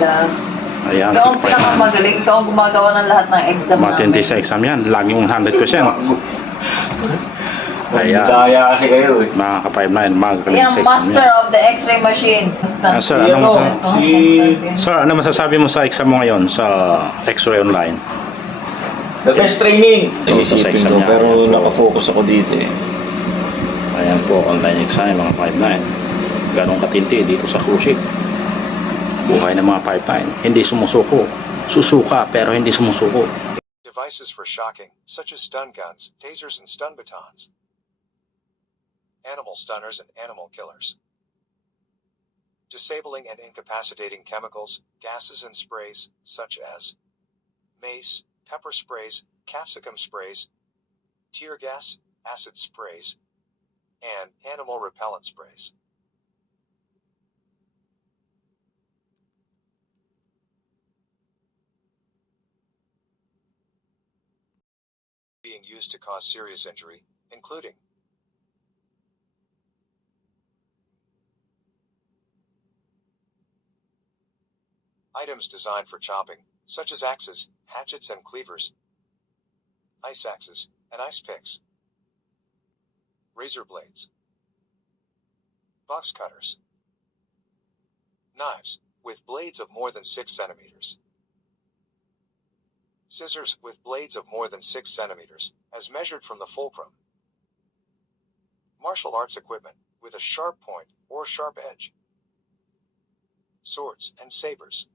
Ayan, Ikaw si ang Fireman. pinakamagaling, ikaw ang gumagawa ng lahat ng exam Matindi namin. sa exam yan. Laging 100%. Ayan. Daya kasi kayo eh. Mga ka-5-9, magaling Yan, sa exam master yan. of the x-ray machine. Ah, sir, Si ano ano, Constantine. Sir, ano masasabi mo sa exam mo ngayon sa X-ray online? the best training. So, sa exam niya. Pero Ayan po. nakafocus ako dito eh. Ayan po, online exam, mga 5-9. Ganong katindi dito sa cruise ship. Buhay ng mga 5-9. Hindi sumusuko. Susuka, pero hindi sumusuko. Devices for shocking, such as stun guns, tasers and stun batons. Animal stunners and animal killers. Disabling and incapacitating chemicals, gases and sprays, such as mace, pepper sprays, capsicum sprays, tear gas, acid sprays, and animal repellent sprays. Being used to cause serious injury, including items designed for chopping, such as axes, hatchets and cleavers, ice axes, and ice picks, razor blades, box cutters, knives, with blades of more than 6 centimeters, scissors with blades of more than 6 centimeters, as measured from the fulcrum, martial arts equipment, with a sharp point or sharp edge, swords and sabers.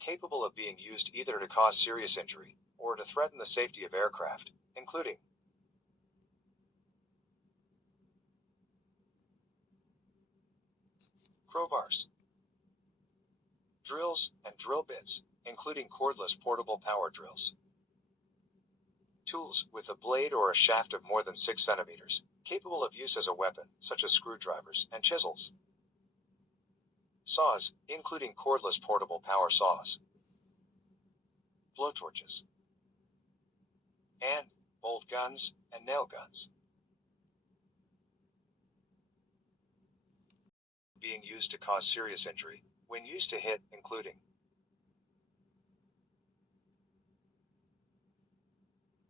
Capable of being used either to cause serious injury or to threaten the safety of aircraft, including crowbars, drills, and drill bits, including cordless portable power drills. Tools with a blade or a shaft of more than 6 centimeters, capable of use as a weapon, such as screwdrivers and chisels. Saws, including cordless portable power saws. Blowtorches. And bolt guns and nail guns. Being used to cause serious injury, when used to hit, including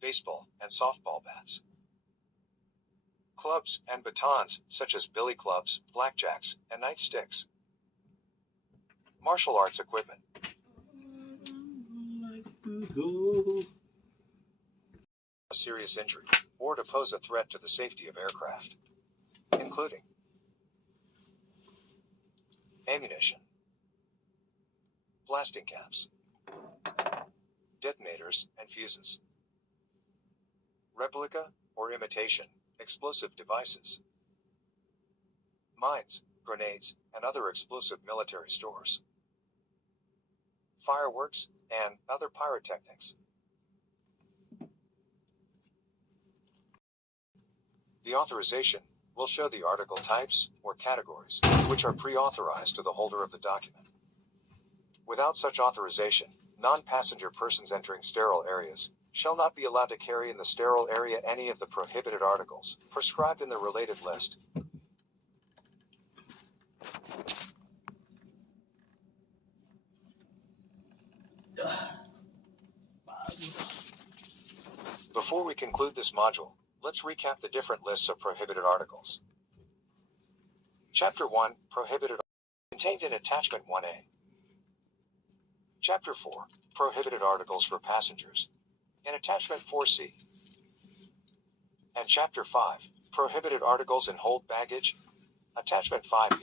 baseball and softball bats. Clubs and batons, such as billy clubs, blackjacks, and nightsticks. Martial arts equipment. A serious injury, or to pose a threat to the safety of aircraft, including ammunition, blasting caps, detonators and fuses, replica or imitation explosive devices, mines, grenades, and other explosive military stores, fireworks, and other pyrotechnics. The authorization will show the article types or categories, which are pre-authorized to the holder of the document. Without such authorization, non-passenger persons entering sterile areas shall not be allowed to carry in the sterile area any of the prohibited articles prescribed in the related list. Before we conclude this module, let's recap the different lists of prohibited articles. Chapter 1, Prohibited Articles, contained in Attachment 1A. Chapter 4, Prohibited Articles for Passengers, in Attachment 4C. And Chapter 5, Prohibited Articles in Hold Baggage, Attachment 5B.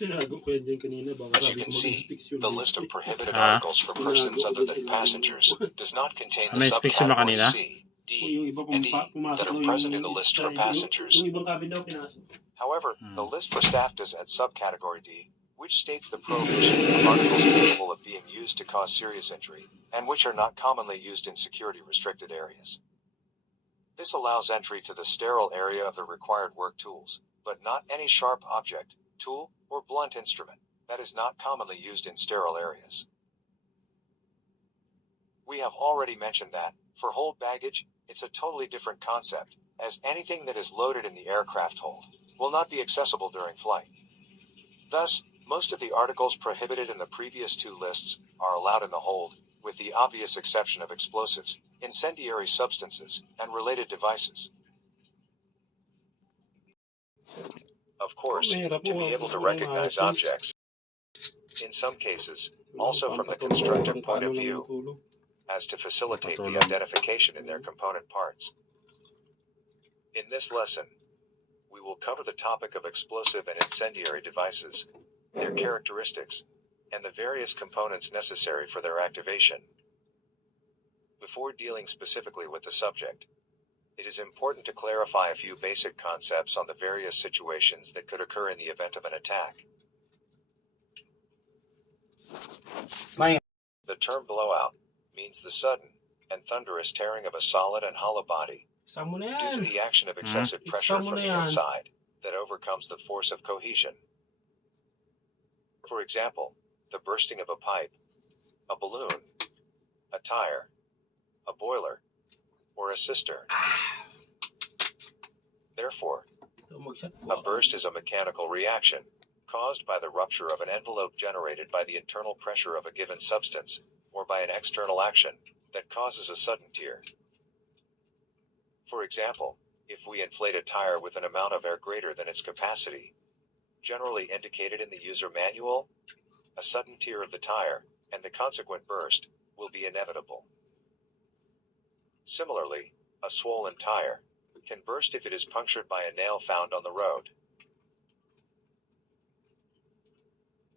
As you can see, the list of prohibited articles for persons other than passengers does not contain the subcategories C, D, and E that are present in the list for passengers. However, the list for staff does add subcategory D, which states the prohibition of articles capable of being used to cause serious injury, and which are not commonly used in security-restricted areas. This allows entry to the sterile area of the required work tools, but not any sharp object, tool, or blunt instrument that is not commonly used in sterile areas. We have already mentioned that, for hold baggage, it's a totally different concept, as anything that is loaded in the aircraft hold will not be accessible during flight. Thus, most of the articles prohibited in the previous two lists are allowed in the hold, with the obvious exception of explosives, incendiary substances, and related devices. Of course, to be able to recognize objects, in some cases, also from the constructive point of view, as to facilitate the identification in their component parts. In this lesson, we will cover the topic of explosive and incendiary devices, their characteristics, and the various components necessary for their activation. Before dealing specifically with the subject, it is important to clarify a few basic concepts on the various situations that could occur in the event of an attack. The term blowout means the sudden and thunderous tearing of a solid and hollow body due to the action of excessive pressure from the inside that overcomes the force of cohesion. For example, the bursting of a pipe, a balloon, a tire, a boiler, or a cistern. Therefore, a burst is a mechanical reaction caused by the rupture of an envelope generated by the internal pressure of a given substance, or by an external action that causes a sudden tear. For example, if we inflate a tire with an amount of air greater than its capacity, generally indicated in the user manual, a sudden tear of the tire, and the consequent burst, will be inevitable. Similarly, a swollen tire can burst if it is punctured by a nail found on the road.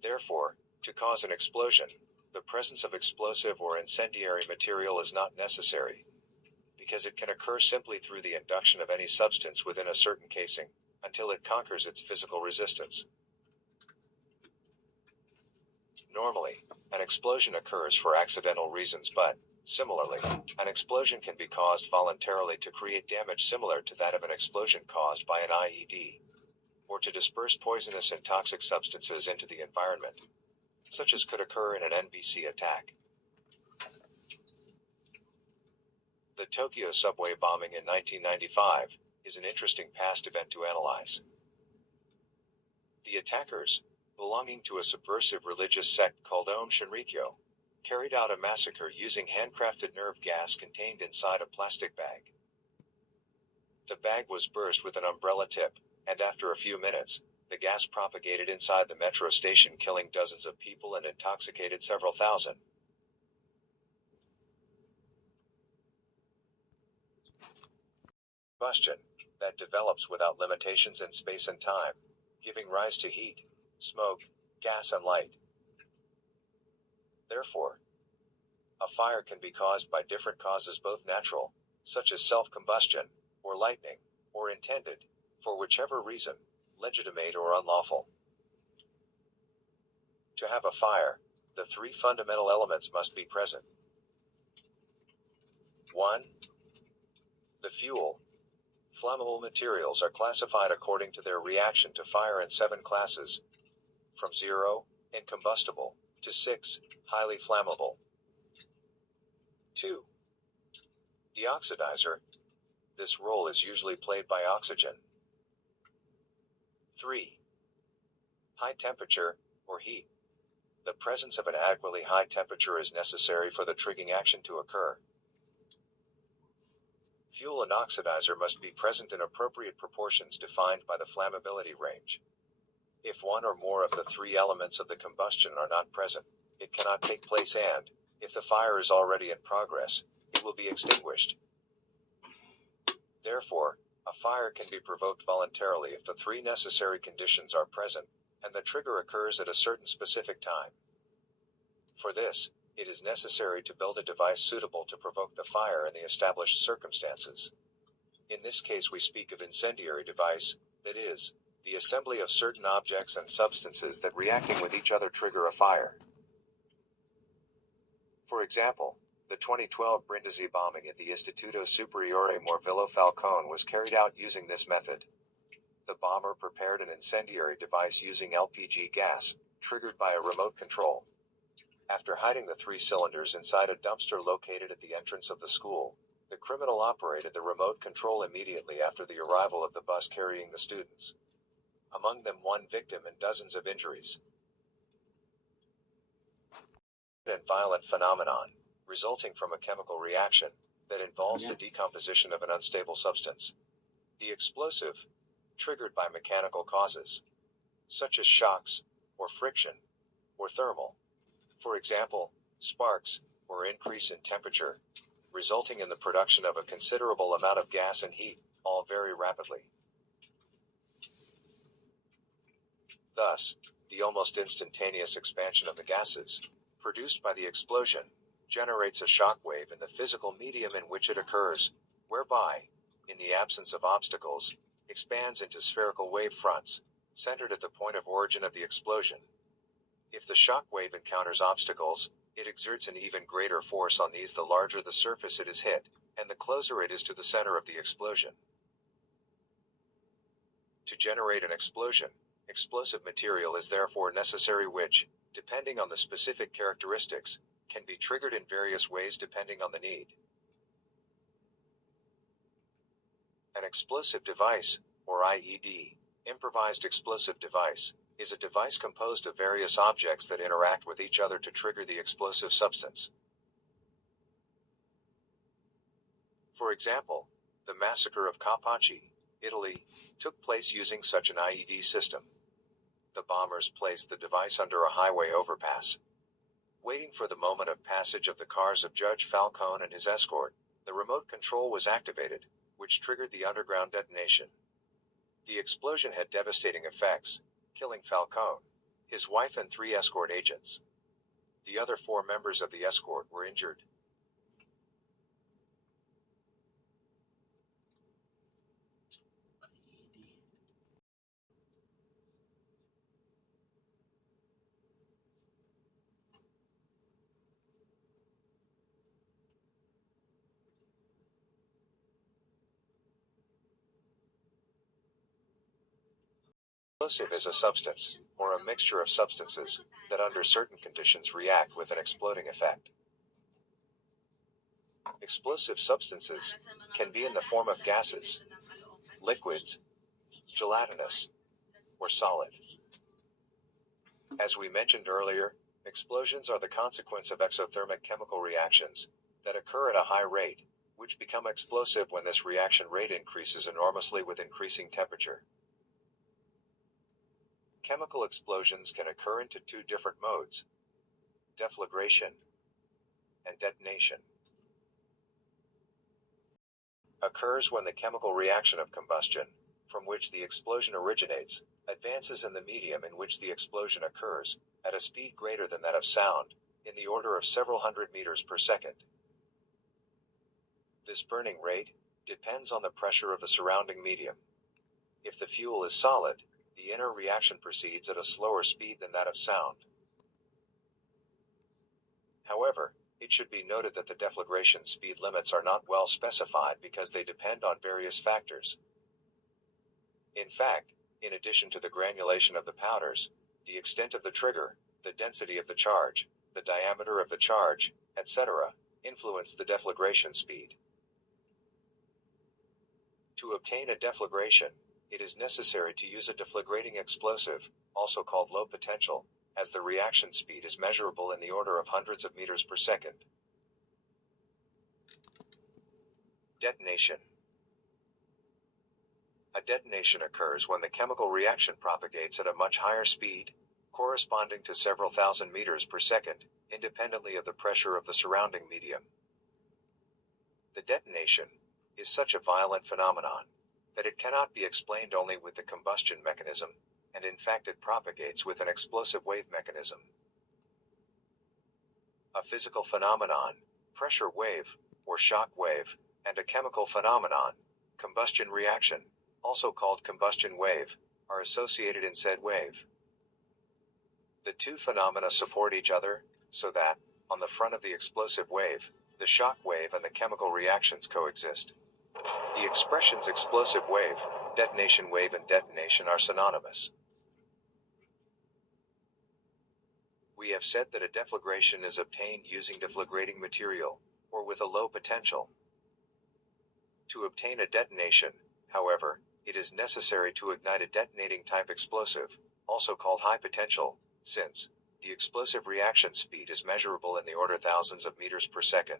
Therefore, to cause an explosion, the presence of explosive or incendiary material is not necessary, because it can occur simply through the induction of any substance within a certain casing, until it conquers its physical resistance. Normally, an explosion occurs for accidental reasons, but, similarly, an explosion can be caused voluntarily to create damage similar to that of an explosion caused by an IED, or to disperse poisonous and toxic substances into the environment, such as could occur in an NBC attack. The Tokyo subway bombing in 1995 is an interesting past event to analyze. The attackers, belonging to a subversive religious sect called Aum Shinrikyo, carried out a massacre using handcrafted nerve gas contained inside a plastic bag. The bag was burst with an umbrella tip, and after a few minutes, the gas propagated inside the metro station, killing dozens of people and intoxicated several thousand. Combustion that develops without limitations in space and time, giving rise to heat, smoke, gas, and light. Therefore, a fire can be caused by different causes, both natural, such as self-combustion, or lightning, or intended, for whichever reason, legitimate or unlawful. To have a fire, the three fundamental elements must be present. 1. The fuel. Flammable materials are classified according to their reaction to fire in 7 classes, from 0, incombustible, to 6, highly flammable. 2. The oxidizer. This role is usually played by oxygen. 3. High temperature, or heat. The presence of an adequately high temperature is necessary for the triggering action to occur. Fuel and oxidizer must be present in appropriate proportions defined by the flammability range. If one or more of the 3 elements of the combustion are not present, it cannot take place, and, if the fire is already in progress, it will be extinguished. Therefore, a fire can be provoked voluntarily if the 3 necessary conditions are present, and the trigger occurs at a certain specific time. For this, it is necessary to build a device suitable to provoke the fire in the established circumstances. In this case, we speak of incendiary device, that is, the assembly of certain objects and substances that, reacting with each other, trigger a fire. For example, the 2012 Brindisi bombing at the Istituto Superiore Morvillo Falcone was carried out using this method. The bomber prepared an incendiary device using LPG gas, triggered by a remote control. After hiding the 3 cylinders inside a dumpster located at the entrance of the school, the The criminal operated the remote control immediately after the arrival of the bus carrying the students. Among them, one victim and dozens of injuries. And violent phenomenon, resulting from a chemical reaction that involves the decomposition of an unstable substance. The explosive, triggered by mechanical causes, such as shocks, or friction, or thermal. For example, sparks, or increase in temperature, resulting in the production of a considerable amount of gas and heat, all very rapidly. Thus, the almost instantaneous expansion of the gases, produced by the explosion, generates a shock wave in the physical medium in which it occurs, whereby, in the absence of obstacles, expands into spherical wave fronts, centered at the point of origin of the explosion. If the shock wave encounters obstacles, it exerts an even greater force on these the larger the surface it is hit, and the closer it is to the center of the explosion. To generate an explosion, explosive material is therefore necessary which, depending on the specific characteristics, can be triggered in various ways depending on the need. An explosive device, or IED, improvised explosive device, is a device composed of various objects that interact with each other to trigger the explosive substance. For example, the massacre of Capaci, Italy, took place using such an IED system. The bombers placed the device under a highway overpass. Waiting for the moment of passage of the cars of Judge Falcone and his escort, the remote control was activated, which triggered the underground detonation. The explosion had devastating effects, killing Falcone, his wife and 3 escort agents. The other 4 members of the escort were injured. Explosive is a substance, or a mixture of substances, that under certain conditions react with an exploding effect. Explosive substances can be in the form of gases, liquids, gelatinous, or solid. As we mentioned earlier, explosions are the consequence of exothermic chemical reactions that occur at a high rate, which become explosive when this reaction rate increases enormously with increasing temperature. Chemical explosions can occur into 2 different modes: deflagration and detonation. Occurs when the chemical reaction of combustion, from which the explosion originates, advances in the medium in which the explosion occurs, at a speed greater than that of sound, in the order of several hundred meters per second. This burning rate depends on the pressure of the surrounding medium. If the fuel is solid, the inner reaction proceeds at a slower speed than that of sound. However, it should be noted that the deflagration speed limits are not well specified because they depend on various factors. In fact, in addition to the granulation of the powders, the extent of the trigger, the density of the charge, the diameter of the charge, etc., influence the deflagration speed. To obtain a deflagration, it is necessary to use a deflagrating explosive, also called low potential, as the reaction speed is measurable in the order of hundreds of meters per second. Detonation. A detonation occurs when the chemical reaction propagates at a much higher speed, corresponding to several thousand meters per second, independently of the pressure of the surrounding medium. The detonation is such a violent phenomenon that it cannot be explained only with the combustion mechanism, and in fact it propagates with an explosive wave mechanism. A physical phenomenon, pressure wave, or shock wave, and a chemical phenomenon, combustion reaction, also called combustion wave, are associated in said wave. The 2 phenomena support each other, so that, on the front of the explosive wave, the shock wave and the chemical reactions coexist. The expressions explosive wave, detonation wave and detonation are synonymous. We have said that a deflagration is obtained using deflagrating material, or with a low potential. To obtain a detonation, however, it is necessary to ignite a detonating type explosive, also called high potential, since the explosive reaction speed is measurable in the order thousands of meters per second.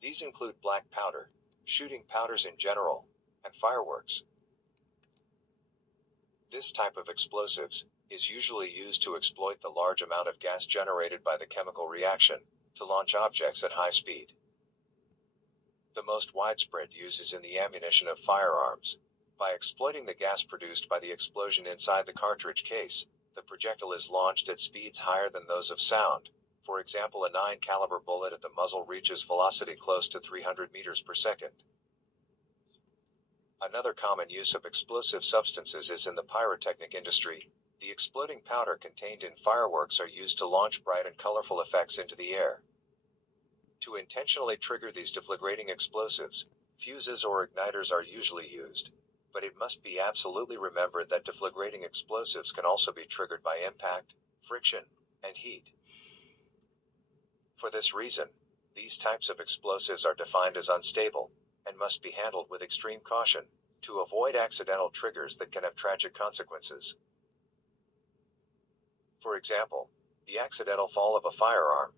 These include black powder, shooting powders in general, and fireworks. This type of explosives is usually used to exploit the large amount of gas generated by the chemical reaction to launch objects at high speed. The most widespread use is in the ammunition of firearms. By exploiting the gas produced by the explosion inside the cartridge case, the projectile is launched at speeds higher than those of sound. For example, a 9 caliber bullet at the muzzle reaches velocity close to 300 meters per second. Another common use of explosive substances is in the pyrotechnic industry. The exploding powder contained in fireworks are used to launch bright and colorful effects into the air. To intentionally trigger these deflagrating explosives, fuses or igniters are usually used, but it must be absolutely remembered that deflagrating explosives can also be triggered by impact, friction, and heat. For this reason, these types of explosives are defined as unstable, and must be handled with extreme caution, to avoid accidental triggers that can have tragic consequences. For example, the accidental fall of a firearm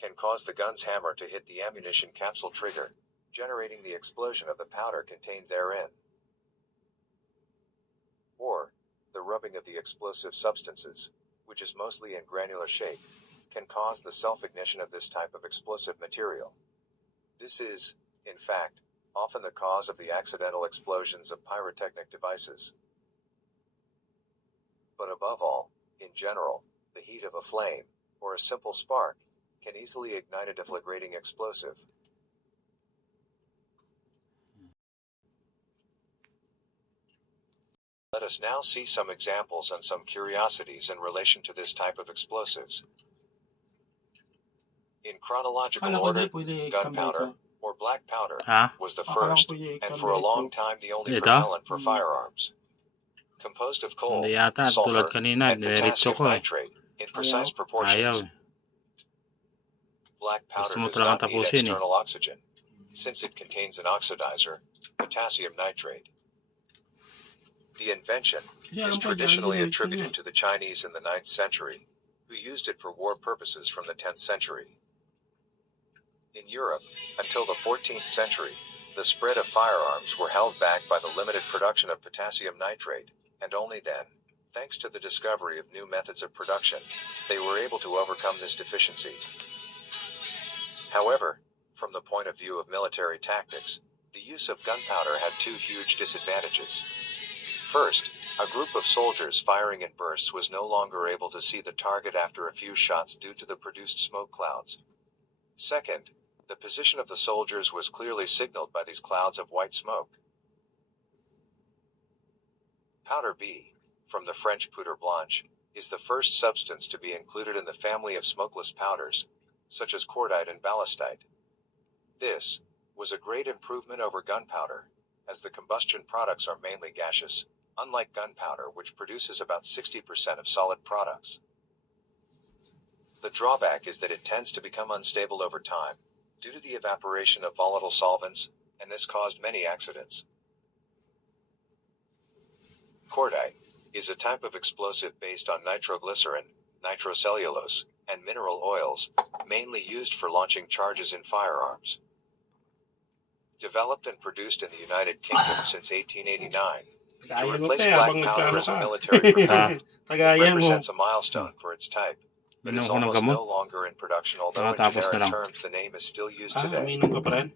can cause the gun's hammer to hit the ammunition capsule trigger, generating the explosion of the powder contained therein. Or, the rubbing of the explosive substances, which is mostly in granular shape, can cause the self-ignition of this type of explosive material. This is, in fact, often the cause of the accidental explosions of pyrotechnic devices. But above all, in general, the heat of a flame, or a simple spark, can easily ignite a deflagrating explosive. Let us now see some examples and some curiosities in relation to this type of explosives. In chronological Akala ko order, di pwede gunpowder, i-example or black powder, Ha? was the Akala ko first, pwede and for a i-example long time the only Ito? propellant for firearms. Composed of coal, Hindi yata. Tulad sulfur, kanina, and dineritso potassium ko eh. nitrate in precise Ayaw proportions. eh. Black powder Gusto mo does talagang not need tapusin eh. external oxygen, since it contains an oxidizer, potassium nitrate. The invention kasi is alam ko traditionally diretso attributed to the Chinese in the 9th century, who used it for war purposes from the 10th century. In Europe, until the 14th century, the spread of firearms were held back by the limited production of potassium nitrate, and only then, thanks to the discovery of new methods of production, they were able to overcome this deficiency. However, from the point of view of military tactics, the use of gunpowder had two huge disadvantages. First, a group of soldiers firing in bursts was no longer able to see the target after a few shots due to the produced smoke clouds. Second, the position of the soldiers was clearly signaled by these clouds of white smoke. Powder B, from the French poudre blanche, is the first substance to be included in the family of smokeless powders, such as cordite and ballastite. This was a great improvement over gunpowder, as the combustion products are mainly gaseous, unlike gunpowder, which produces about 60% of solid products. The drawback is that it tends to become unstable over time, due to the evaporation of volatile solvents, and this caused many accidents. Cordite is a type of explosive based on nitroglycerin, nitrocellulose, and mineral oils, mainly used for launching charges in firearms. Developed and produced in the United Kingdom since 1889, to Tagayan mo replace te black habang powder nagkano as a ka. military propellant, it Tagayan mo. represents a milestone for its type, but is Minom ko ng almost gamot. no longer in production, although in Tapos na generic lang. terms the name is still used Ah, today. uminom ka pa rin?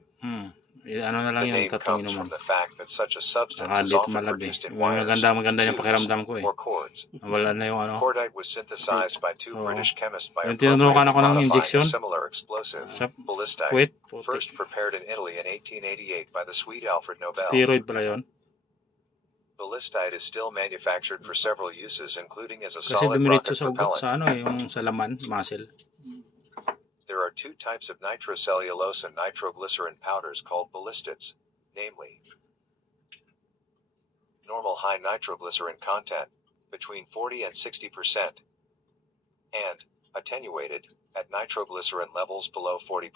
Ano na lang The yun, name tatlong comes inuman. from the fact that such a substance Saka is dito often malabi. produced in wires, Maganda yung tubes, pakiramdam ko eh. or cords. Wala na yung ano. Cordite was synthesized by two Oo. British chemists by Yung tinutukan appropriately ako ng modifying injection a similar explosive, sa ballistite, puwet. first prepared in Italy in 1888 by the Swede Alfred Nobel. Steroid pala yun. Ballistite is still manufactured for several uses, including as a Kasi solid dumiretso rocket sa ugat propellant. sa ano yung sa laman, muscle. There are two types of nitrocellulose and nitroglycerin powders called ballistates, namely normal high nitroglycerin content, between 40 and 60%, and attenuated, at nitroglycerin levels below 40%,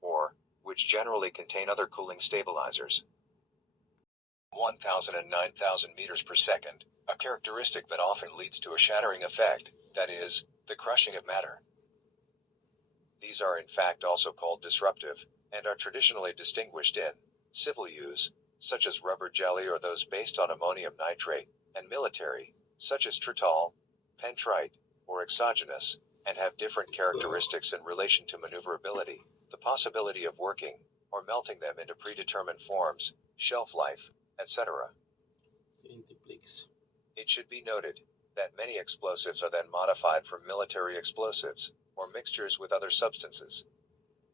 or which generally contain other cooling stabilizers. 1,000 and 9,000 meters per second, a characteristic that often leads to a shattering effect, that is, the crushing of matter. These are in fact also called disruptive, and are traditionally distinguished in civil use, such as rubber jelly or those based on ammonium nitrate, and military, such as tritol, pentrite, or exogenous, and have different characteristics in relation to maneuverability, the possibility of working, or melting them into predetermined forms, shelf life, etc. It should be noted that many explosives are then modified from military explosives, or mixtures with other substances.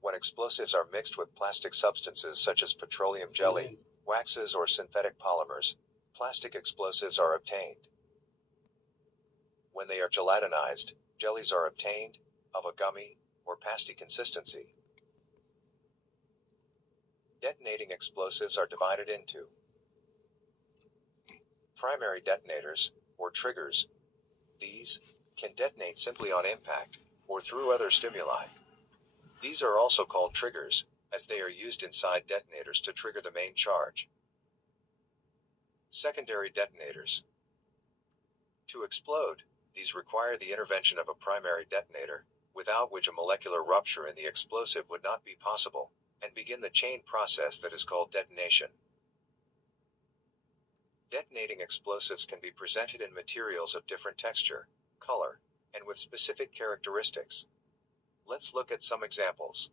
When explosives are mixed with plastic substances such as petroleum jelly, waxes, or synthetic polymers, plastic explosives are obtained. When they are gelatinized, jellies are obtained, of a gummy, or pasty consistency. Detonating explosives are divided into primary detonators, or triggers. These can detonate simply on impact, or through other stimuli. These are also called triggers, as they are used inside detonators to trigger the main charge. Secondary detonators. To explode, these require the intervention of a primary detonator, without which a molecular rupture in the explosive would not be possible, and begin the chain process that is called detonation. Detonating explosives can be presented in materials of different texture, color, and with specific characteristics. Let's look at some examples.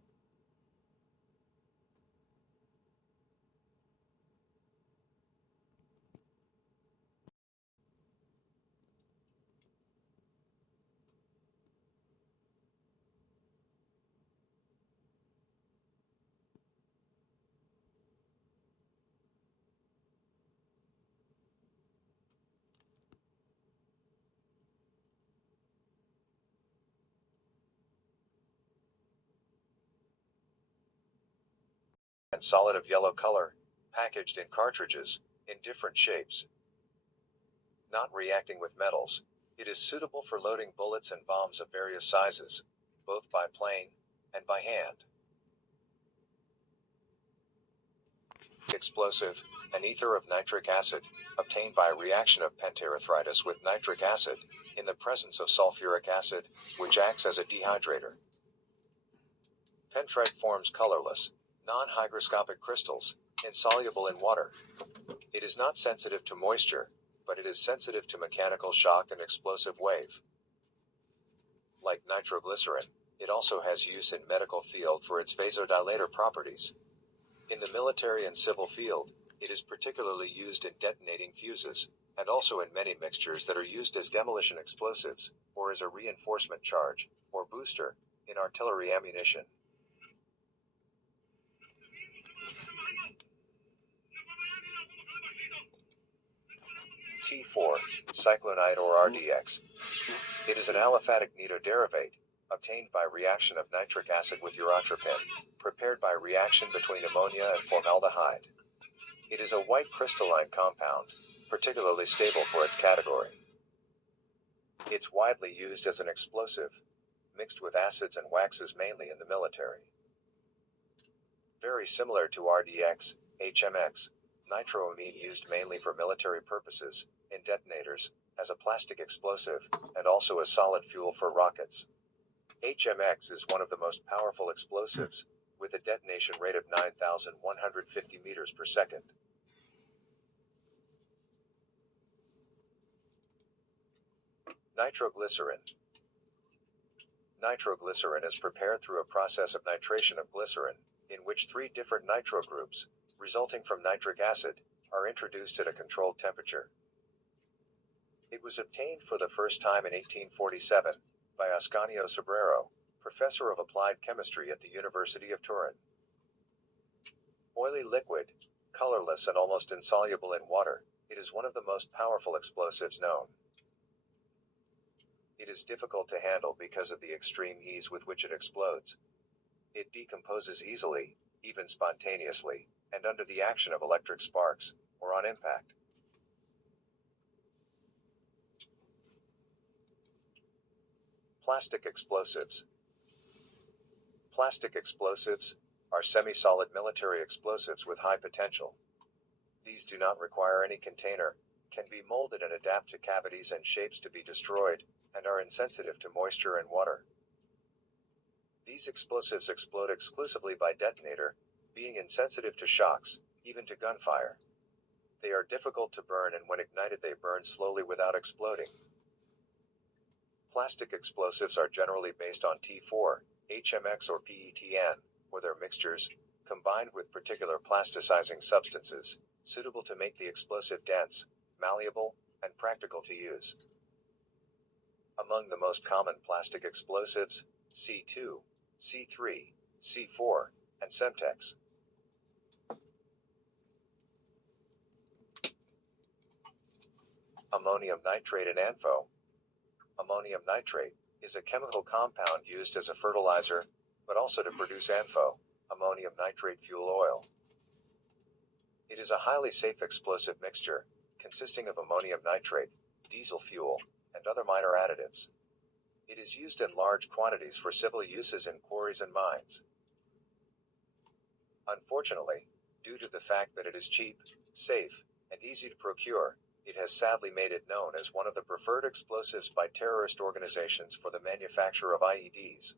And solid of yellow color, packaged in cartridges, in different shapes. Not reacting with metals, it is suitable for loading bullets and bombs of various sizes, both by plane and by hand. Explosive, an ether of nitric acid, obtained by reaction of penterythritis with nitric acid, in the presence of sulfuric acid, which acts as a dehydrator. Pentrite forms colorless, non-hygroscopic crystals, insoluble in water. It is not sensitive to moisture, but it is sensitive to mechanical shock and explosive wave. Like nitroglycerin, it also has use in medical field for its vasodilator properties. In the military and civil field, it is particularly used in detonating fuses, and also in many mixtures that are used as demolition explosives, or as a reinforcement charge, or booster, in artillery ammunition. T4, cyclonite or RDX. It is an aliphatic nitroderivate, obtained by reaction of nitric acid with urotropin, prepared by reaction between ammonia and formaldehyde. It is a white crystalline compound, particularly stable for its category. It's widely used as an explosive, mixed with acids and waxes mainly in the military. Very similar to RDX, HMX, nitroamine used mainly for military purposes, in detonators, as a plastic explosive, and also as solid fuel for rockets. HMX is one of the most powerful explosives, with a detonation rate of 9,150 meters per second. Nitroglycerin. Nitroglycerin is prepared through a process of nitration of glycerin, in which 3 different nitro groups, resulting from nitric acid, are introduced at a controlled temperature. It was obtained for the first time in 1847 by Ascanio Sobrero, professor of applied chemistry at the University of Turin. Oily liquid, colorless and almost insoluble in water, It is one of the most powerful explosives known. It is difficult to handle because of the extreme ease with which it explodes. It decomposes easily, even spontaneously, and under the action of electric sparks, or on impact. Plastic explosives. Plastic explosives are semi-solid military explosives with high potential. These do not require any container, can be molded and adapt to cavities and shapes to be destroyed, and are insensitive to moisture and water. These explosives explode exclusively by detonator, being insensitive to shocks, even to gunfire. They are difficult to burn, and when ignited they burn slowly without exploding. Plastic explosives are generally based on T4, HMX or PETN, or their mixtures, combined with particular plasticizing substances, suitable to make the explosive dense, malleable, and practical to use. Among the most common plastic explosives, C2, C3, C4, and Semtex. Ammonium nitrate and ANFO. Ammonium nitrate is a chemical compound used as a fertilizer, but also to produce ANFO, ammonium nitrate fuel oil. It is a highly safe explosive mixture, consisting of ammonium nitrate, diesel fuel, and other minor additives. It is used in large quantities for civil uses in quarries and mines. Unfortunately, due to the fact that it is cheap, safe, and easy to procure, it has sadly made it known as one of the preferred explosives by terrorist organizations for the manufacture of IEDs.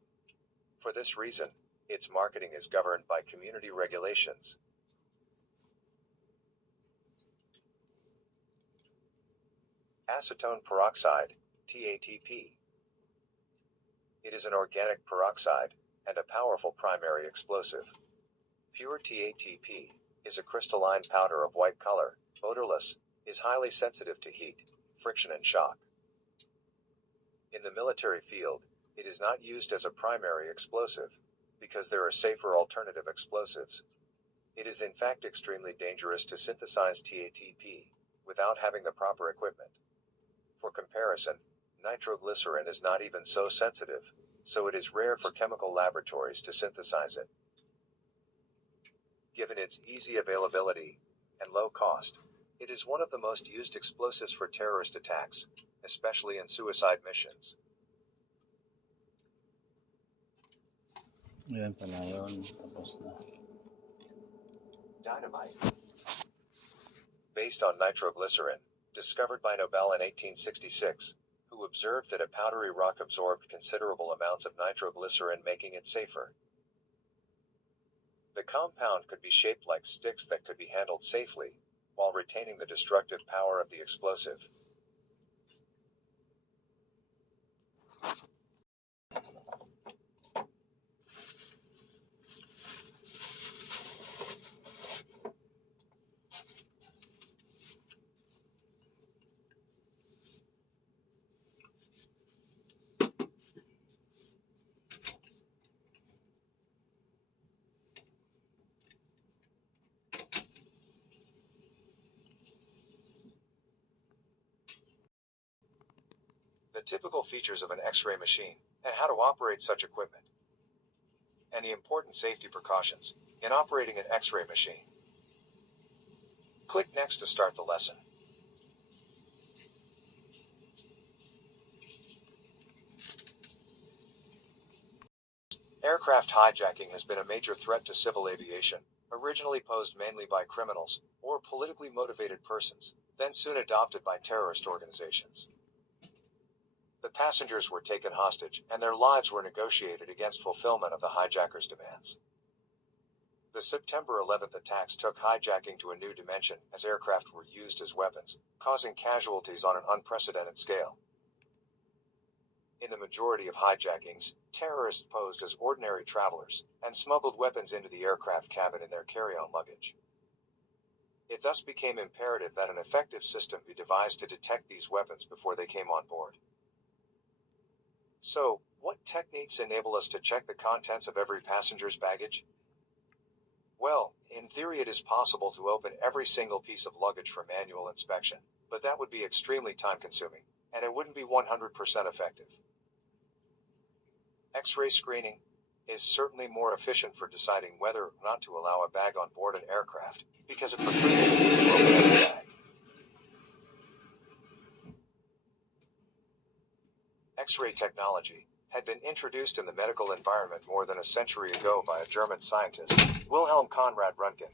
For this reason, its marketing is governed by community regulations. Acetone peroxide, TATP. It is an organic peroxide, and a powerful primary explosive. Pure TATP is a crystalline powder of white color, odorless, is highly sensitive to heat, friction and shock. In the military field, it is not used as a primary explosive, because there are safer alternative explosives. It is in fact extremely dangerous to synthesize TATP, without having the proper equipment. For comparison, nitroglycerin is not even so sensitive, so it is rare for chemical laboratories to synthesize it. Given its easy availability and low cost, it is one of the most used explosives for terrorist attacks, especially in suicide missions. Yan pala yun. Tapos na. Dynamite. Based on nitroglycerin, discovered by Nobel in 1866, who observed that a powdery rock absorbed considerable amounts of nitroglycerin, making it safer. The compound could be shaped like sticks that could be handled safely, while retaining the destructive power of the explosive. The typical features of an X-ray machine, and how to operate such equipment. And the important safety precautions in operating an X-ray machine. Click next to start the lesson. Aircraft hijacking has been a major threat to civil aviation, originally posed mainly by criminals or politically motivated persons, then soon adopted by terrorist organizations. The passengers were taken hostage, and their lives were negotiated against fulfillment of the hijackers' demands. The September 11th attacks took hijacking to a new dimension, as aircraft were used as weapons, causing casualties on an unprecedented scale. In the majority of hijackings, terrorists posed as ordinary travelers, and smuggled weapons into the aircraft cabin in their carry-on luggage. It thus became imperative that an effective system be devised to detect these weapons before they came on board. So, what techniques enable us to check the contents of every passenger's baggage? Well, in theory it is possible to open every single piece of luggage for manual inspection, but that would be extremely time-consuming, and it wouldn't be 100% effective. X-ray screening is certainly more efficient for deciding whether or not to allow a bag on board an aircraft, because it precludes you from opening the bag. X-ray technology had been introduced in the medical environment more than a century ago by a German scientist, Wilhelm Conrad Röntgen,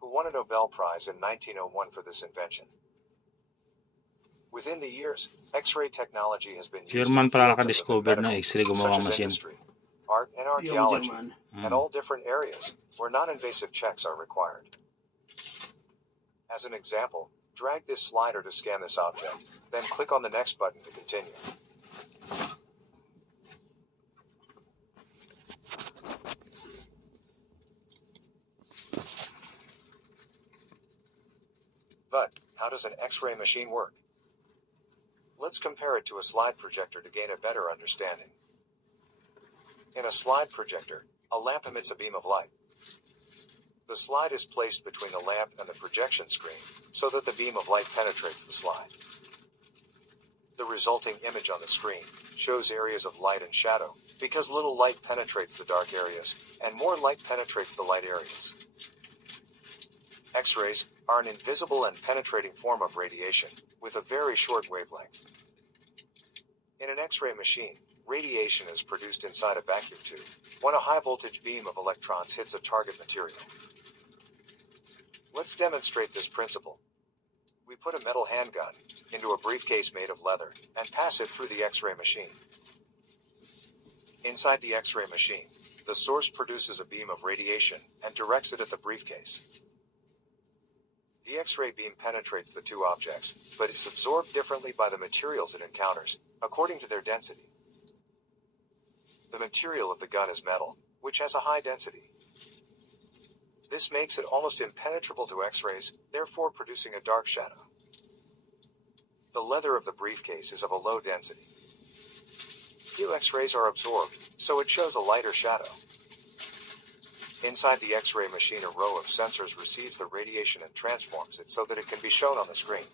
who won a Nobel Prize in 1901 for this invention. Within the years, X-ray technology has been used German in pala fields of the naka-discover na medical, X-ray such gumawang as machine. industry, art, and archaeology, and all different areas where non-invasive checks are required. As an example, drag this slider to scan this object, then click on the next button to continue. But, how does an X-ray machine work? Let's compare it to a slide projector to gain a better understanding. In a slide projector, a lamp emits a beam of light. The slide is placed between the lamp and the projection screen, so that the beam of light penetrates the slide. The resulting image on the screen shows areas of light and shadow, because little light penetrates the dark areas, and more light penetrates the light areas. X-rays are an invisible and penetrating form of radiation, with a very short wavelength. In an X-ray machine, radiation is produced inside a vacuum tube, when a high-voltage beam of electrons hits a target material. Let's demonstrate this principle. We put a metal handgun into a briefcase made of leather, and pass it through the X-ray machine. Inside the X-ray machine, the source produces a beam of radiation, and directs it at the briefcase. The X-ray beam penetrates the two objects, but is absorbed differently by the materials it encounters, according to their density. The material of the gun is metal, which has a high density. This makes it almost impenetrable to X-rays, therefore producing a dark shadow. The leather of the briefcase is of a low density. Few X-rays are absorbed, so it shows a lighter shadow. Inside the X-ray machine, a row of sensors receives the radiation and transforms it so that it can be shown on the screen.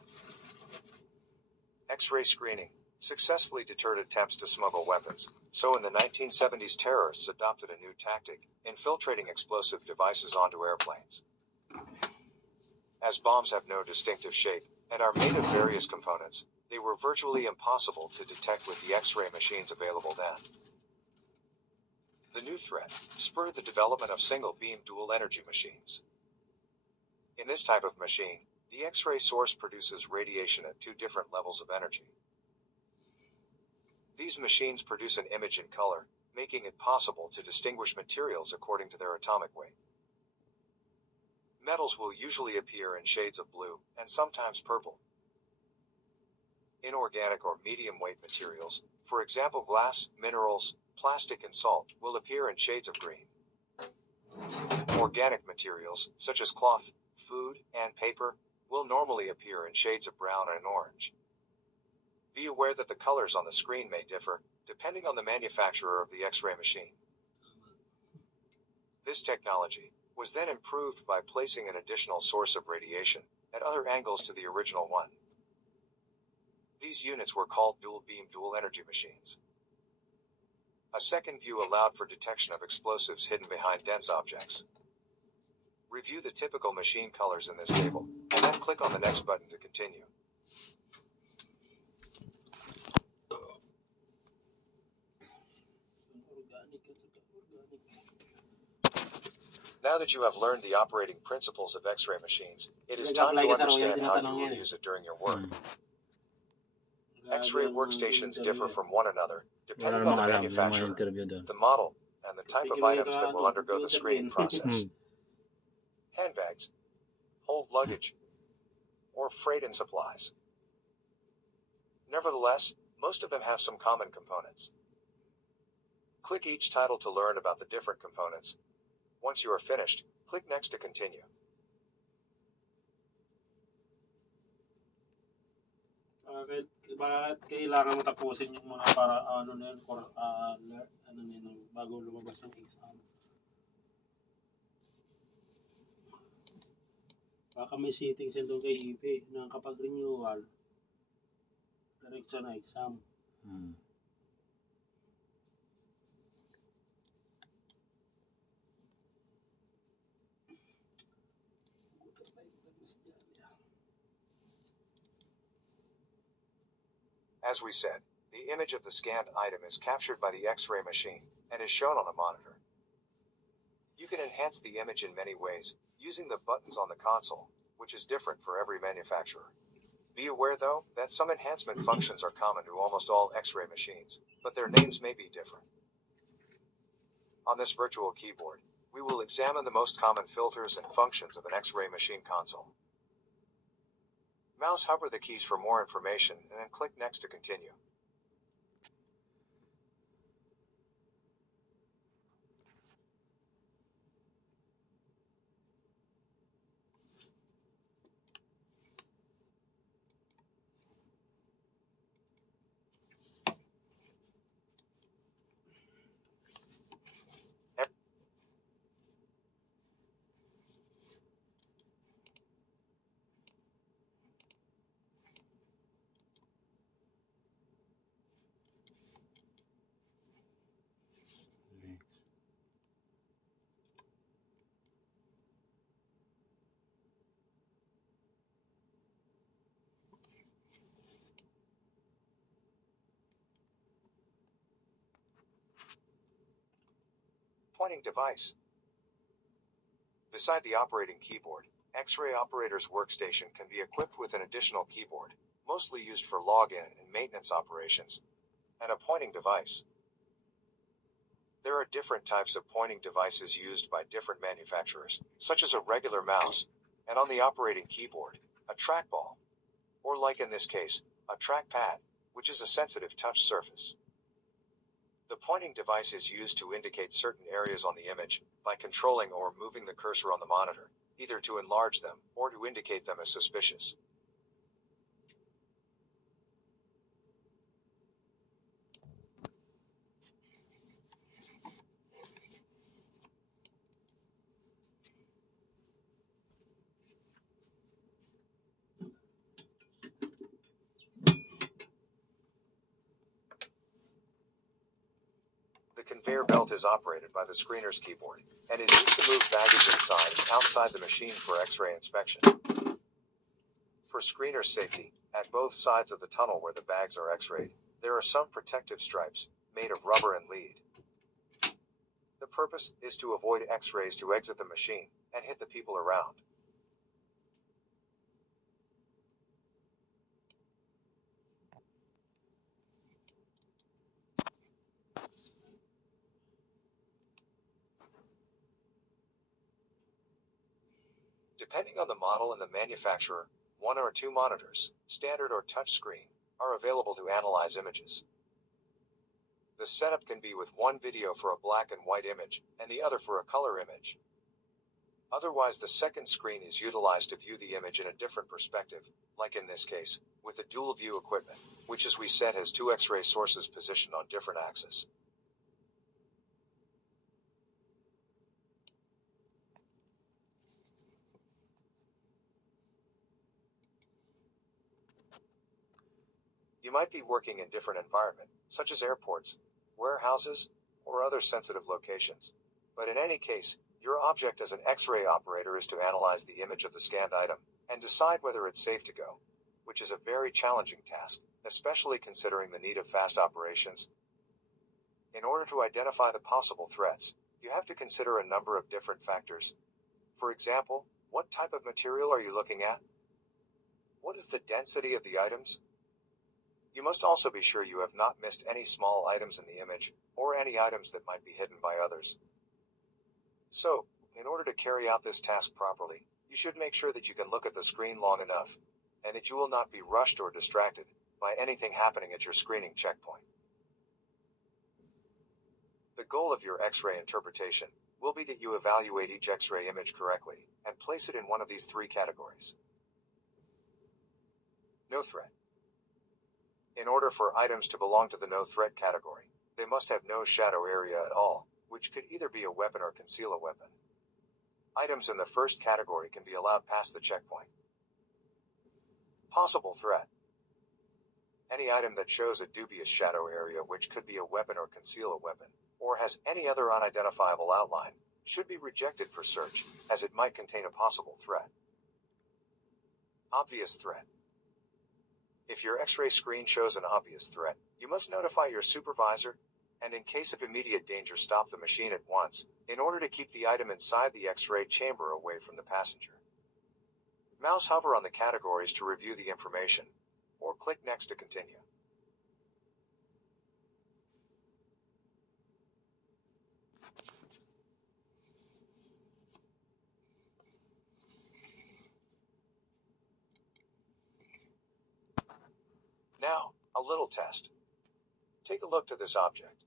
X-ray screening successfully deterred attempts to smuggle weapons, so in the 1970s terrorists adopted a new tactic, infiltrating explosive devices onto airplanes. As bombs have no distinctive shape, and are made of various components, they were virtually impossible to detect with the X-ray machines available then. The new threat spurred the development of single-beam dual-energy machines. In this type of machine, the X-ray source produces radiation at two different levels of energy. These machines produce an image in color, making it possible to distinguish materials according to their atomic weight. Metals will usually appear in shades of blue, and sometimes purple. Inorganic or medium-weight materials, for example glass, minerals, plastic and salt, will appear in shades of green. Organic materials, such as cloth, food, and paper, will normally appear in shades of brown and orange. Be aware that the colors on the screen may differ, depending on the manufacturer of the X-ray machine. This technology was then improved by placing an additional source of radiation at other angles to the original one. These units were called dual-beam dual-energy machines. A second view allowed for detection of explosives hidden behind dense objects. Review the typical machine colors in this table, and then click on the next button to continue. Now that you have learned the operating principles of X-ray machines, it is time to understand how you will use it during your work. X-ray workstations differ from one another, depending on the manufacturer, the model, and the type of items that will undergo the screening process. Handbags hold luggage or freight and supplies. Nevertheless, most of them have some common components. Click each title to learn about the different components. Once you are finished, click Next to continue. Bakit kailangan mo tapusin yung mga para ano na yun, bago lumabas yung exam? Baka may settings yan doon kay Ipe na kapag renewal, diretso na exam. Hmm. As we said, the image of the scanned item is captured by the X-ray machine and is shown on a monitor. You can enhance the image in many ways, using the buttons on the console, which is different for every manufacturer. Be aware though, that some enhancement functions are common to almost all X-ray machines, but their names may be different. On this virtual keyboard, we will examine the most common filters and functions of an X-ray machine console. Mouse hover the keys for more information and then click Next to continue. Pointing device. Beside the operating keyboard, X-ray operator's workstation can be equipped with an additional keyboard, mostly used for login and maintenance operations, and a pointing device. There are different types of pointing devices used by different manufacturers, such as a regular mouse, and on the operating keyboard, a trackball, or like in this case, a trackpad, which is a sensitive touch surface. The pointing device is used to indicate certain areas on the image by controlling or moving the cursor on the monitor, either to enlarge them or to indicate them as suspicious. The conveyor belt is operated by the screener's keyboard and is used to move baggage inside and outside the machine for X-ray inspection. For screener safety, at both sides of the tunnel where the bags are X-rayed, there are some protective stripes made of rubber and lead. The purpose is to avoid X-rays to exit the machine and hit the people around. Depending on the model and the manufacturer, 1 or 2 monitors, standard or touchscreen, are available to analyze images. The setup can be with one video for a black and white image, and the other for a color image. Otherwise, the second screen is utilized to view the image in a different perspective, like in this case, with the dual view equipment, which as we said has 2 X-ray sources positioned on different axes. You might be working in different environments, such as airports, warehouses, or other sensitive locations. But in any case, your object as an X-ray operator is to analyze the image of the scanned item and decide whether it's safe to go, which is a very challenging task, especially considering the need of fast operations. In order to identify the possible threats, you have to consider a number of different factors. For example, what type of material are you looking at? What is the density of the items? You must also be sure you have not missed any small items in the image, or any items that might be hidden by others. So, in order to carry out this task properly, you should make sure that you can look at the screen long enough, and that you will not be rushed or distracted by anything happening at your screening checkpoint. The goal of your X-ray interpretation will be that you evaluate each X-ray image correctly, and place it in one of these 3 categories. No threat. In order for items to belong to the no threat category, they must have no shadow area at all, which could either be a weapon or conceal a weapon. Items in the first category can be allowed past the checkpoint. Possible threat. Any item that shows a dubious shadow area, which could be a weapon or conceal a weapon, or has any other unidentifiable outline, should be rejected for search, as it might contain a possible threat. Obvious threat. If your X-ray screen shows an obvious threat, you must notify your supervisor, and in case of immediate danger, stop the machine at once, in order to keep the item inside the X-ray chamber away from the passenger. Mouse hover on the categories to review the information, or click Next to continue. Now, a little test. Take a look to this object.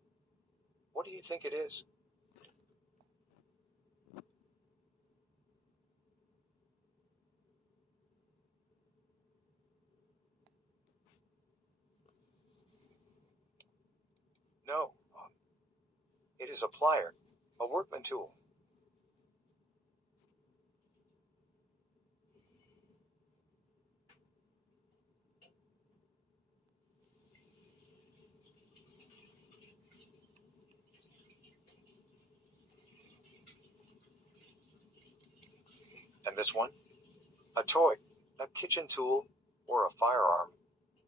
What do you think it is? No. It is a plier, a workman tool. And this one? A toy, a kitchen tool, or a firearm.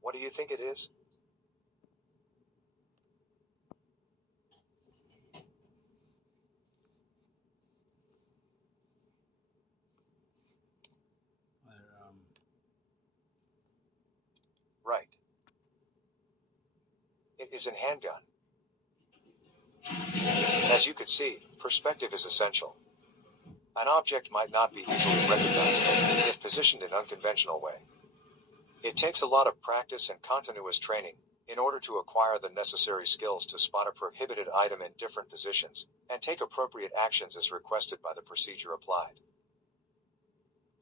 What do you think it is? Right. It is a handgun. As you could see, perspective is essential. An object might not be easily recognizable if positioned in an unconventional way. It takes a lot of practice and continuous training in order to acquire the necessary skills to spot a prohibited item in different positions and take appropriate actions as requested by the procedure applied.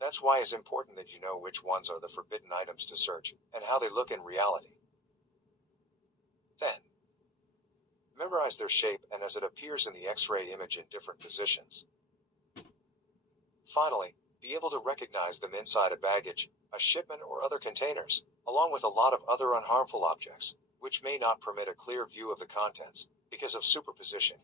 That's why it's important that you know which ones are the forbidden items to search and how they look in reality. Then, memorize their shape and as it appears in the X-ray image in different positions. Finally, be able to recognize them inside a baggage, a shipment, or other containers, along with a lot of other unharmful objects, which may not permit a clear view of the contents because of superposition.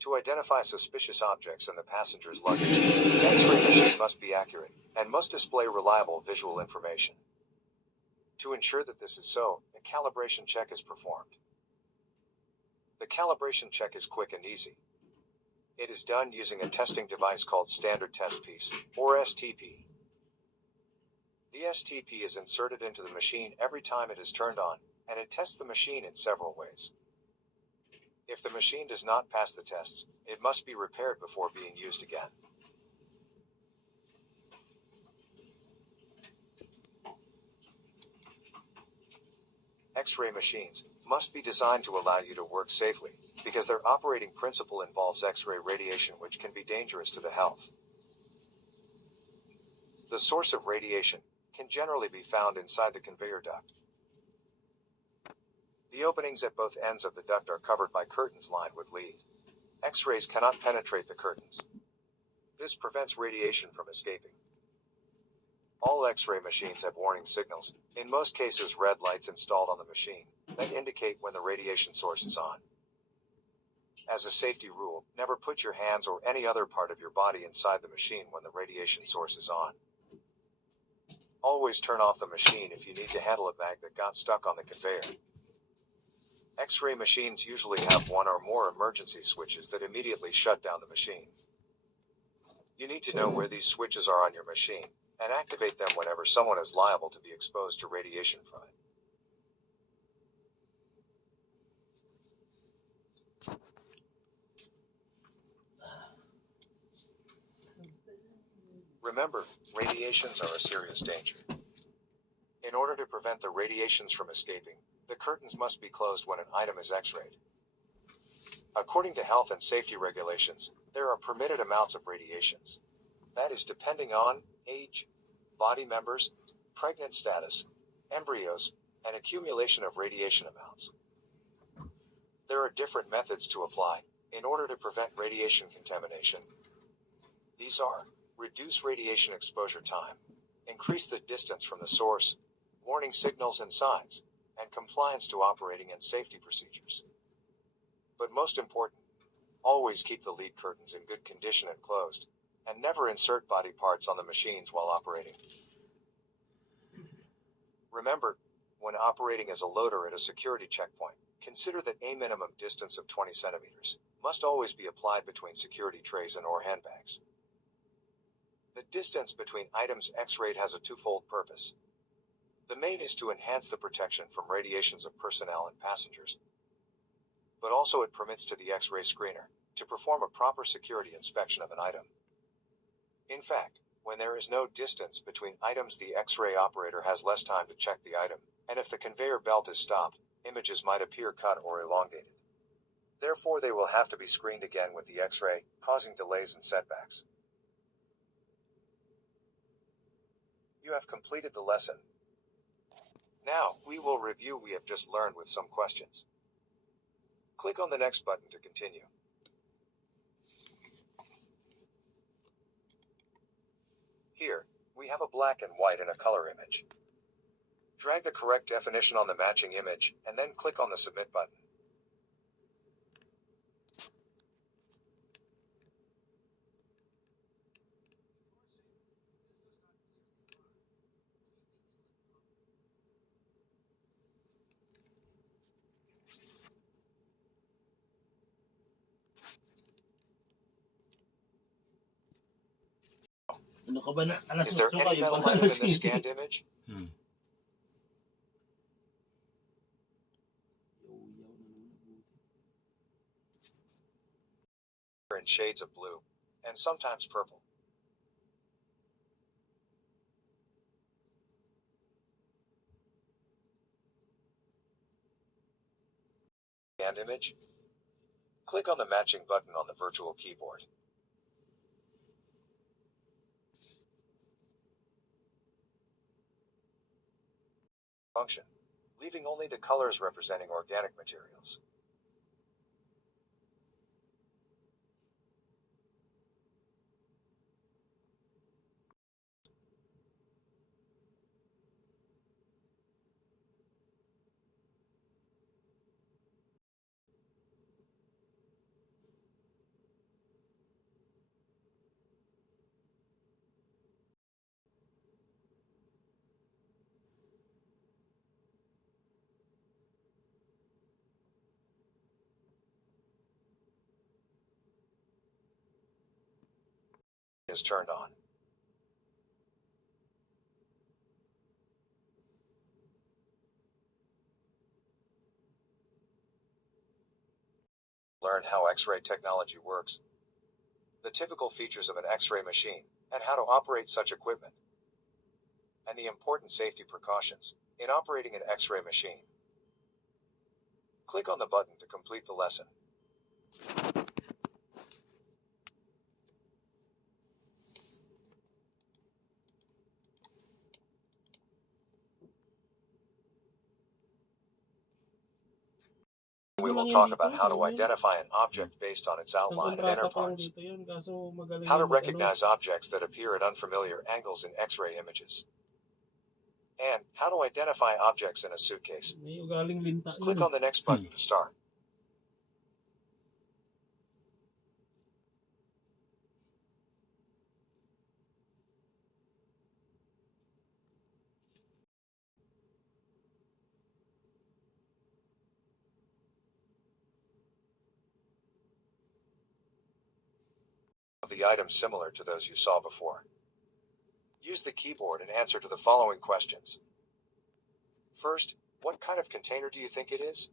To identify suspicious objects in the passenger's luggage, the X-ray machine must be accurate and must display reliable visual information. To ensure that this is so, a calibration check is performed. The calibration check is quick and easy. It is done using a testing device called Standard Test Piece, or STP. The STP is inserted into the machine every time it is turned on, and it tests the machine in several ways. If the machine does not pass the tests, it must be repaired before being used again. X-ray machines must be designed to allow you to work safely, because their operating principle involves X-ray radiation, which can be dangerous to the health. The source of radiation can generally be found inside the conveyor duct. The openings at both ends of the duct are covered by curtains lined with lead. X-rays cannot penetrate the curtains. This prevents radiation from escaping. All X-ray machines have warning signals, in most cases red lights installed on the machine, that indicate when the radiation source is on. As a safety rule, never put your hands or any other part of your body inside the machine when the radiation source is on. Always turn off the machine if you need to handle a bag that got stuck on the conveyor. X-ray machines usually have one or more emergency switches that immediately shut down the machine. You need to know where these switches are on your machine, and activate them whenever someone is liable to be exposed to radiation from it. Remember, radiations are a serious danger. In order to prevent the radiations from escaping, the curtains must be closed when an item is X-rayed. According to health and safety regulations, there are permitted amounts of radiations. That is depending on age, body members, pregnant status, embryos, and accumulation of radiation amounts. There are different methods to apply in order to prevent radiation contamination. These are: reduce radiation exposure time, increase the distance from the source, warning signals and signs, and compliance to operating and safety procedures. But most important, always keep the lead curtains in good condition and closed, and never insert body parts on the machines while operating. Remember, when operating as a loader at a security checkpoint, consider that a minimum distance of 20 centimeters must always be applied between security trays and or handbags. The distance between items X-rayed has a twofold purpose. The main is to enhance the protection from radiations of personnel and passengers, but also it permits to the X-ray screener to perform a proper security inspection of an item. In fact, when there is no distance between items, the X-ray operator has less time to check the item, and if the conveyor belt is stopped, images might appear cut or elongated. Therefore, they will have to be screened again with the X-ray, causing delays and setbacks. You have completed the lesson. Now, we will review what we have just learned with some questions. Click on the next button to continue. Here, we have a black and white and a color image. Drag the correct definition on the matching image, and then click on the Submit button. Ano ka ba na? Alas Is there 8 ka, any yung metal pang item alas in this 7. scanned image? In shades of blue, and sometimes purple. Scanned image? Click on the matching button on the virtual keyboard. Function, leaving only the colors representing organic materials. Is turned on. Learn how X-ray technology works, the typical features of an X-ray machine, and how to operate such equipment, and the important safety precautions in operating an X-ray machine. Click on the button to complete the lesson. We will talk about how to identify an object based on its outline and inner parts, how to recognize objects that appear at unfamiliar angles in X-ray images, and how to identify objects in a suitcase. Click on the next button to start. The items similar to those you saw before. Use the keyboard and answer to the following questions. First, what kind of container do you think it is?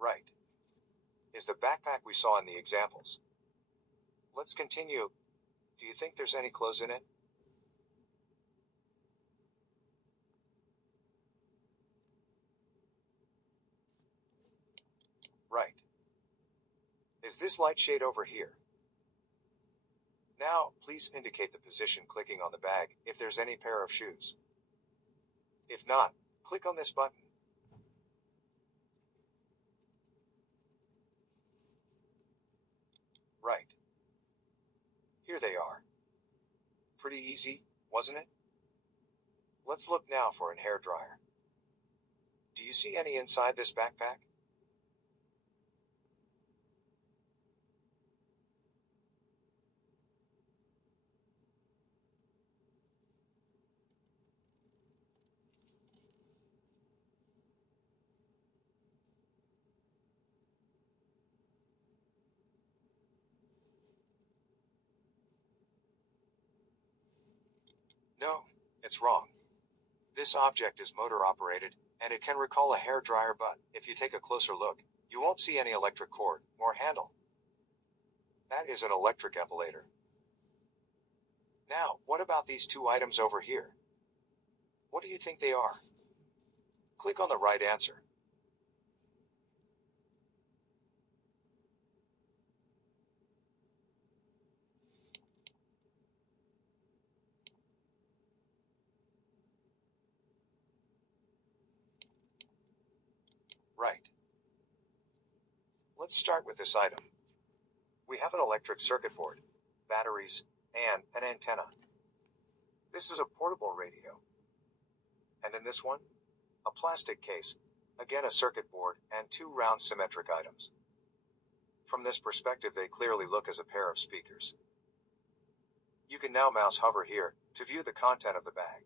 Right. Is the backpack we saw in the examples. Let's continue. Do you think there's any clothes in it? Right. Is this light shade over here? Now, please indicate the position clicking on the bag if there's any pair of shoes. If not, click on this button. Right. Here they are. Pretty easy, wasn't it? Let's look now for an hairdryer. Do you see any inside this backpack? No, it's wrong. This object is motor operated, and it can recall a hairdryer, but if you take a closer look, you won't see any electric cord or handle. That is an electric epilator. Now, what about these two items over here? What do you think they are? Click on the right answer. Right. Let's start with this item. We have an electric circuit board, batteries, and an antenna. This is a portable radio. And in this one, a plastic case, again a circuit board, and two round symmetric items. From this perspective, they clearly look as a pair of speakers. You can now mouse hover here to view the content of the bag.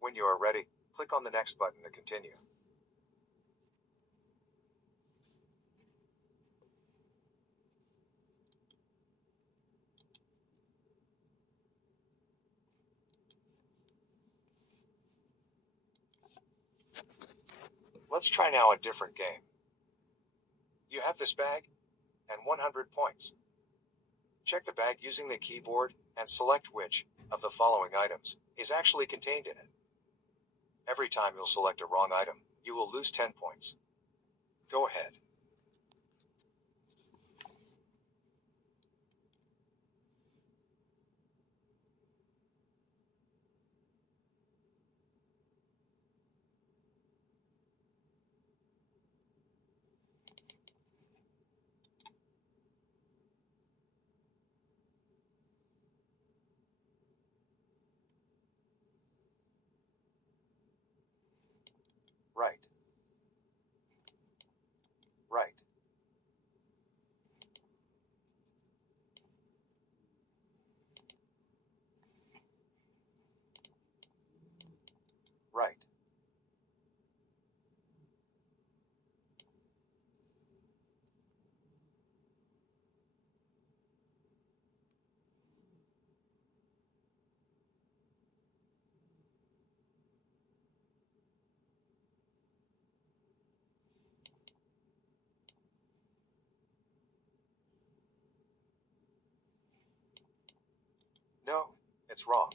When you are ready, click on the next button to continue. Let's try now a different game. You have this bag and 100 points. Check the bag using the keyboard and select which of the following items is actually contained in it. Every time you'll select a wrong item, you will lose 10 points. Go ahead. Right. Right. Right. No, it's wrong.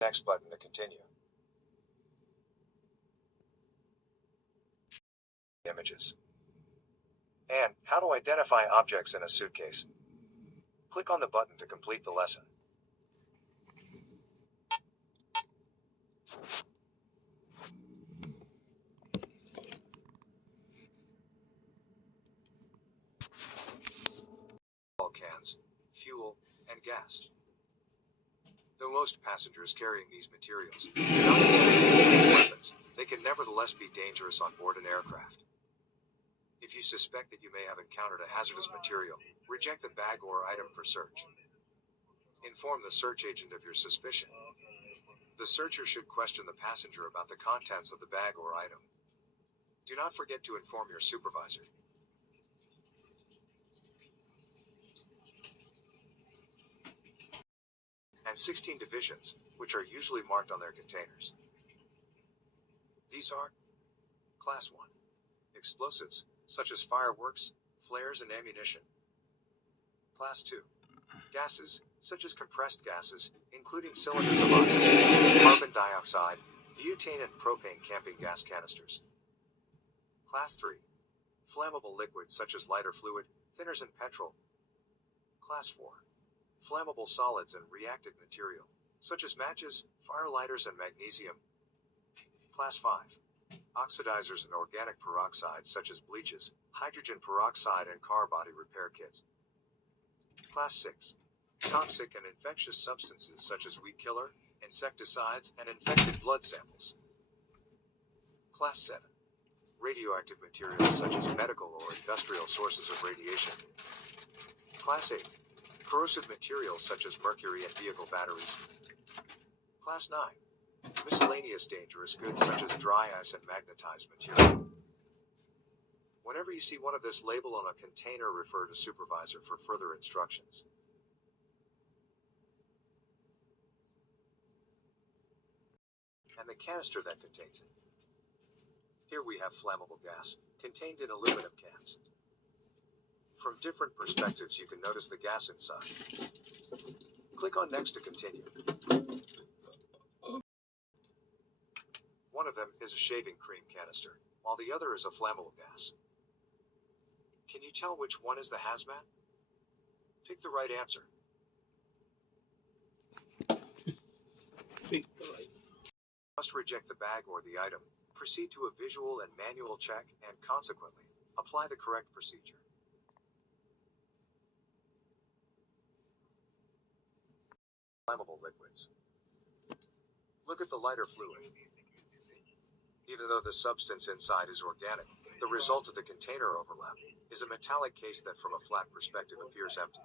Next button to continue. Images. And how to identify objects in a suitcase. Click on the button to complete the lesson. Cans, fuel, and gas. Though most passengers carrying these materials do not carry weapons, they can nevertheless be dangerous on board an aircraft. If you suspect that you may have encountered a hazardous material, reject the bag or item for search. Inform the search agent of your suspicion. The searcher should question the passenger about the contents of the bag or item. Do not forget to inform your supervisor. And 16 divisions, which are usually marked on their containers. These are Class 1. Explosives, such as fireworks, flares, and ammunition. Class 2. Gases, such as compressed gases, including cylinders of oxygen, carbon dioxide, butane, and propane camping gas canisters. Class 3. Flammable liquids, such as lighter fluid, thinners, and petrol. Class 4. Flammable solids and reactive material, such as matches, fire lighters, and magnesium. Class 5. Oxidizers and organic peroxides such as bleaches, hydrogen peroxide, and car body repair kits. Class 6. Toxic and infectious substances such as weed killer, insecticides, and infected blood samples. Class 7. Radioactive materials such as medical or industrial sources of radiation. Class 8. Corrosive materials such as mercury and vehicle batteries. Class 9. Miscellaneous dangerous goods such as dry ice and magnetized material. Whenever you see one of this label on a container, refer to supervisor for further instructions. And the canister that contains it. Here we have flammable gas, contained in aluminum cans. From different perspectives you can notice the gas inside. Click on Next to continue. One of them is a shaving cream canister, while the other is a flammable gas. Can you tell which one is the hazmat? Pick the right answer. Must reject the bag or the item, proceed to a visual and manual check, and consequently, apply the correct procedure. Flammable liquids. Look at the lighter fluid. Even though the substance inside is organic, the result of the container overlap is a metallic case that from a flat perspective appears empty.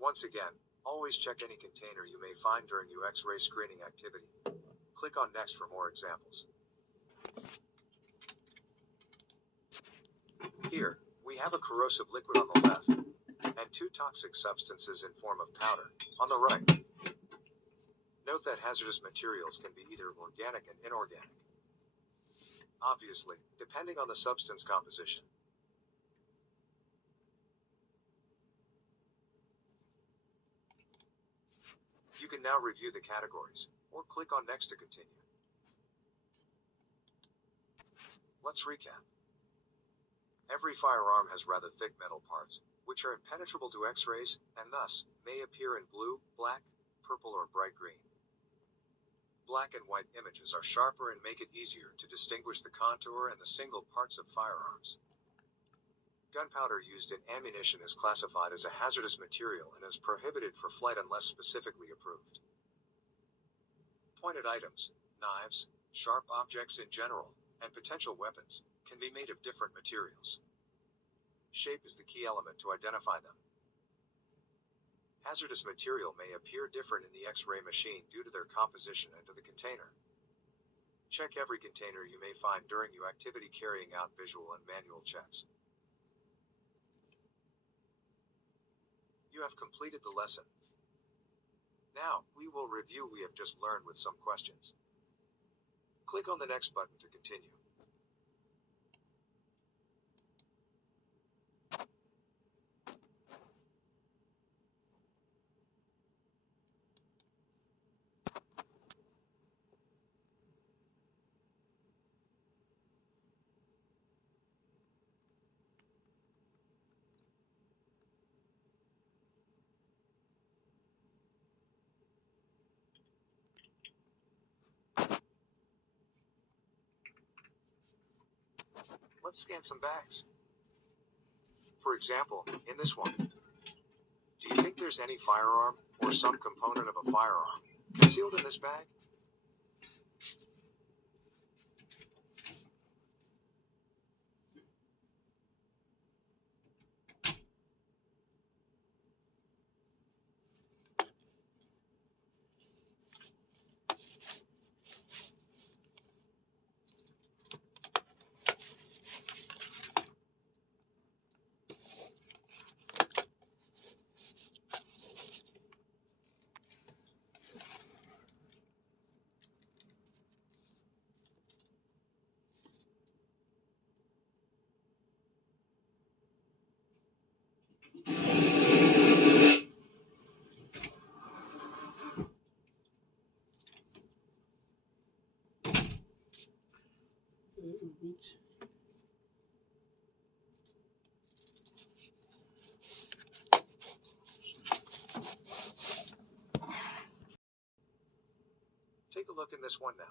Once again, always check any container you may find during your X-ray screening activity. Click on Next for more examples. Here, we have a corrosive liquid on the left, and two toxic substances in form of powder on the right. Note that hazardous materials can be either organic and inorganic. Obviously, depending on the substance composition. You can now review the categories, or click on Next to continue. Let's recap. Every firearm has rather thick metal parts, which are impenetrable to X-rays, and thus, may appear in blue, black, purple, or bright green. Black and white images are sharper and make it easier to distinguish the contour and the single parts of firearms. Gunpowder used in ammunition is classified as a hazardous material and is prohibited for flight unless specifically approved. Pointed items, knives, sharp objects in general, and potential weapons, can be made of different materials. Shape is the key element to identify them. Hazardous material may appear different in the X-ray machine due to their composition and to the container. Check every container you may find during your activity carrying out visual and manual checks. You have completed the lesson. Now, we will review what we have just learned with some questions. Click on the next button to continue. Let's scan some bags. For example, in this one, do you think there's any firearm or some component of a firearm concealed in this bag? Take a look in this one now.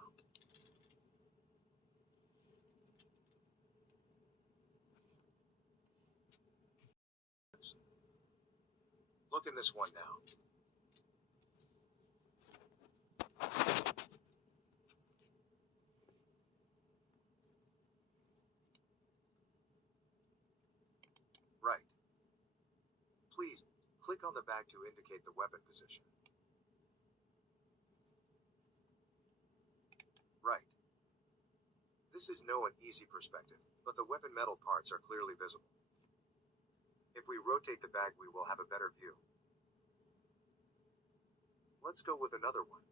Look in this one now. Right. Please, click on the bag to indicate the weapon position. Right. This is no easy perspective, but the weapon metal parts are clearly visible. If we rotate the bag, we will have a better view. Let's go with another one.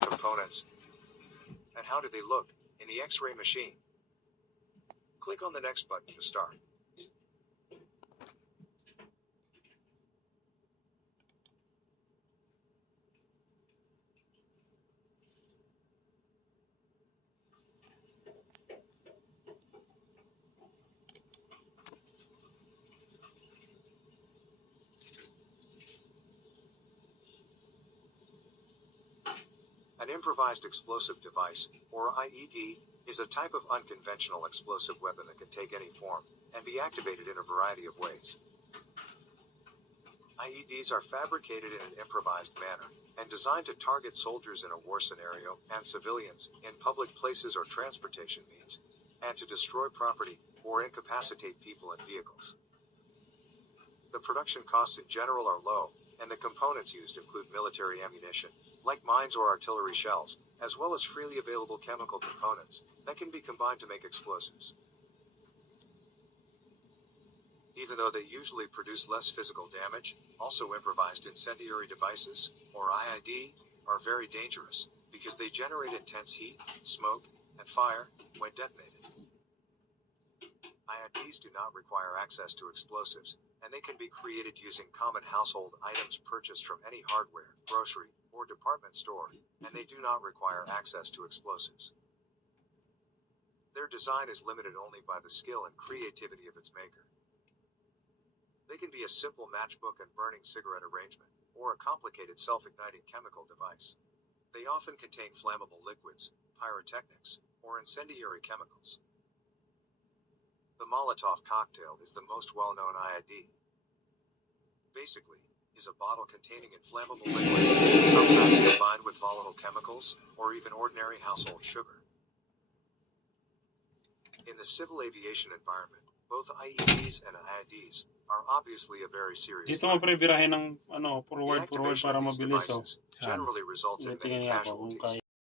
Components. And how do they look in the X-ray machine? Click on the next button to start. An improvised explosive device, or IED, is a type of unconventional explosive weapon that can take any form and be activated in a variety of ways. IEDs are fabricated in an improvised manner and designed to target soldiers in a war scenario and civilians in public places or transportation means, and to destroy property or incapacitate people and vehicles. The production costs in general are low, and the components used include military ammunition, like mines or artillery shells, as well as freely available chemical components that can be combined to make explosives. Even though they usually produce less physical damage, also improvised incendiary devices, or IID, are very dangerous because they generate intense heat, smoke, and fire when detonated. IIDs do not require access to explosives, and they can be created using common household items purchased from any hardware, grocery, or department store, and they do not require access to explosives. Their design is limited only by the skill and creativity of its maker. They can be a simple matchbook and burning cigarette arrangement, or a complicated self-igniting chemical device. They often contain flammable liquids, pyrotechnics, or incendiary chemicals. The Molotov cocktail is the most well-known IID. Basically, is a bottle containing inflammable liquids, sometimes combined with volatile chemicals, or even ordinary household sugar. In the civil aviation environment, both IEDs and IIDs are obviously a very serious Dito mo pre birahin ng The forward activation para of these mabilis devices generally results in many Tingnan niya ako kung casualties,